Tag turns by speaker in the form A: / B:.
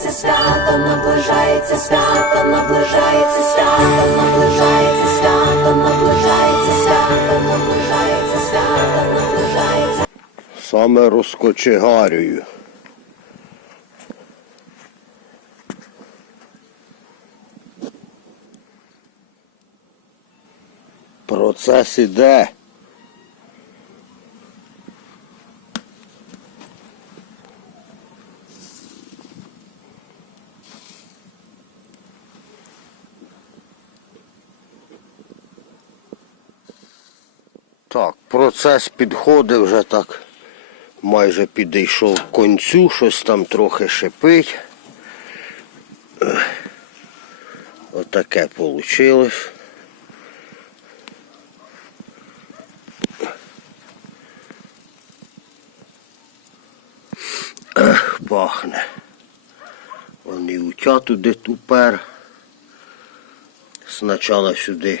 A: свято наближається, свято наближається, свято наближається, свято наближається, свято наближається, свято наближається.
B: Саме розкочегарюю. Процес іде. Так, процес підходить вже так. Майже підійшов к концю, щось там трохи шипить. Отаке вийшло. Пахне. Вони утя туди тупер. Спочатку сюди